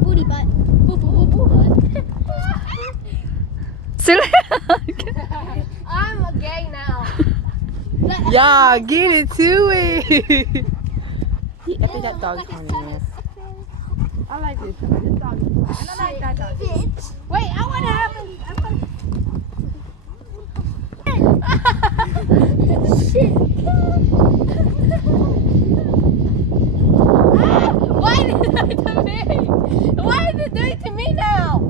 Booty butt. Boo boo boo boo butt. I'm a gay now. Yeah, get it to it. I think that dog's funny, man. I like this dog. This dog is fun. And I like that dog. Wait, I want to have Shit. Why did it do it to me? Why is it doing it to me now?